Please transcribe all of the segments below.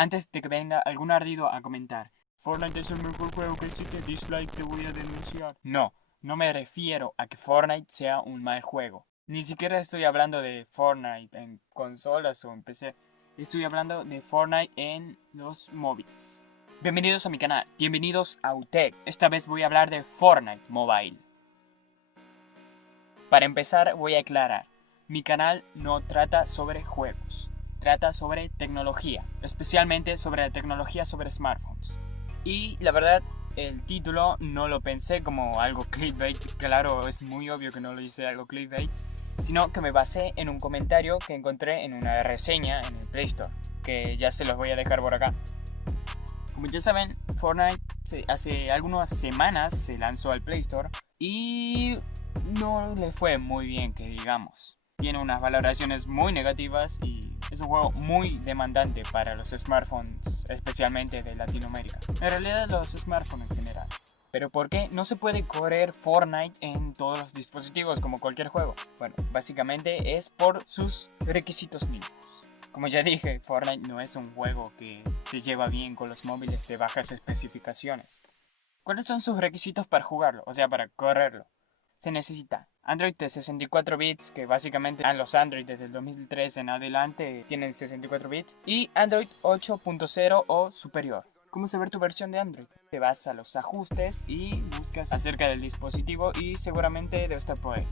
Antes de que venga algún ardido a comentar: Fortnite es el mejor juego que existe, dislike, te voy a denunciar. No, no me refiero a que Fortnite sea un mal juego. Ni siquiera estoy hablando de Fortnite en consolas o en PC. Estoy hablando de Fortnite en los móviles. Bienvenidos a mi canal, bienvenidos a UTEC. Esta vez voy a hablar de Fortnite Mobile. Para empezar voy a aclarar, mi canal no trata sobre juegos. Trata sobre tecnología, especialmente sobre la tecnología sobre smartphones. Y la verdad, el título no lo pensé como algo clickbait, claro, es muy obvio que no lo hice algo clickbait, sino que me basé en un comentario que encontré en una reseña en el Play Store, que ya se los voy a dejar por acá. Como ya saben, Fortnite hace algunas semanas se lanzó al Play Store y no le fue muy bien, que digamos. Tiene unas valoraciones muy negativas y es un juego muy demandante para los smartphones, especialmente de Latinoamérica. En realidad los smartphones en general. Pero ¿por qué no se puede correr Fortnite en todos los dispositivos como cualquier juego? Bueno, básicamente es por sus requisitos mínimos. Como ya dije, Fortnite no es un juego que se lleva bien con los móviles de bajas especificaciones. ¿Cuáles son sus requisitos para jugarlo? O sea, para correrlo. Se necesita Android de 64 bits, que básicamente los Android desde el 2003 en adelante tienen 64 bits, y Android 8.0 o superior. ¿Cómo saber tu versión de Android? Te vas a los ajustes y buscas acerca del dispositivo y seguramente debe estar por ahí.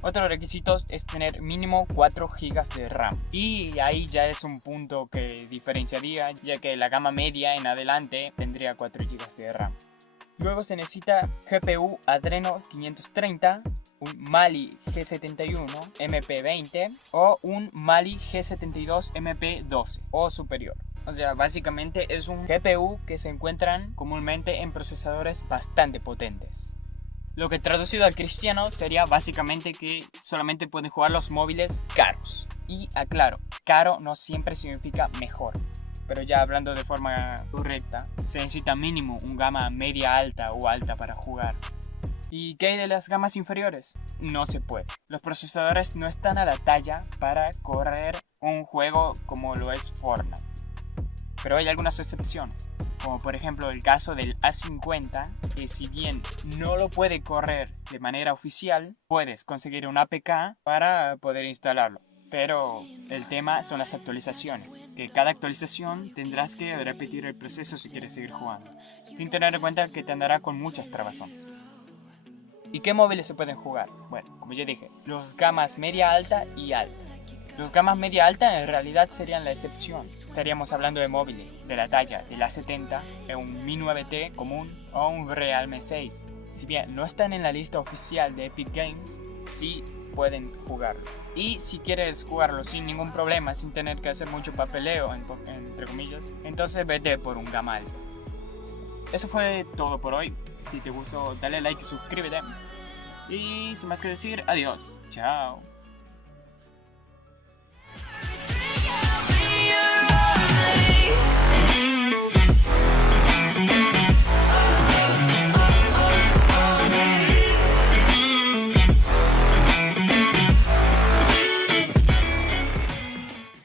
Otro requisito es tener mínimo 4 GB de RAM. Y ahí ya es un punto que diferenciaría, ya que la gama media en adelante tendría 4 GB de RAM. Luego se necesita GPU Adreno 530, un Mali G71 MP20 o un Mali G72 MP12 o superior. O sea, básicamente es un GPU que se encuentran comúnmente en procesadores bastante potentes. Lo que traducido al cristiano sería básicamente que solamente pueden jugar los móviles caros. Y aclaro, caro no siempre significa mejor. Pero ya hablando de forma correcta, se necesita mínimo un gama media alta o alta para jugar. ¿Y qué hay de las gamas inferiores? No se puede. Los procesadores no están a la talla para correr un juego como lo es Fortnite. Pero hay algunas excepciones, como por ejemplo el caso del A50, que si bien no lo puede correr de manera oficial, puedes conseguir un APK para poder instalarlo. Pero el tema son las actualizaciones, que cada actualización tendrás que repetir el proceso si quieres seguir jugando, sin tener en cuenta que te andará con muchas trabazones. ¿Y qué móviles se pueden jugar? Bueno, como ya dije, los gamas media alta y alta. Los gamas media alta en realidad serían la excepción. Estaríamos hablando de móviles de la talla del A70, un Mi 9T común o un Realme 6. Si bien no están en la lista oficial de Epic Games, sí pueden jugarlo. Y si quieres jugarlo sin ningún problema, sin tener que hacer mucho papeleo, entre comillas, entonces vete por un gama alta. Eso fue todo por hoy. Si te gustó, dale like y suscríbete. Y sin más que decir, adiós. Chao.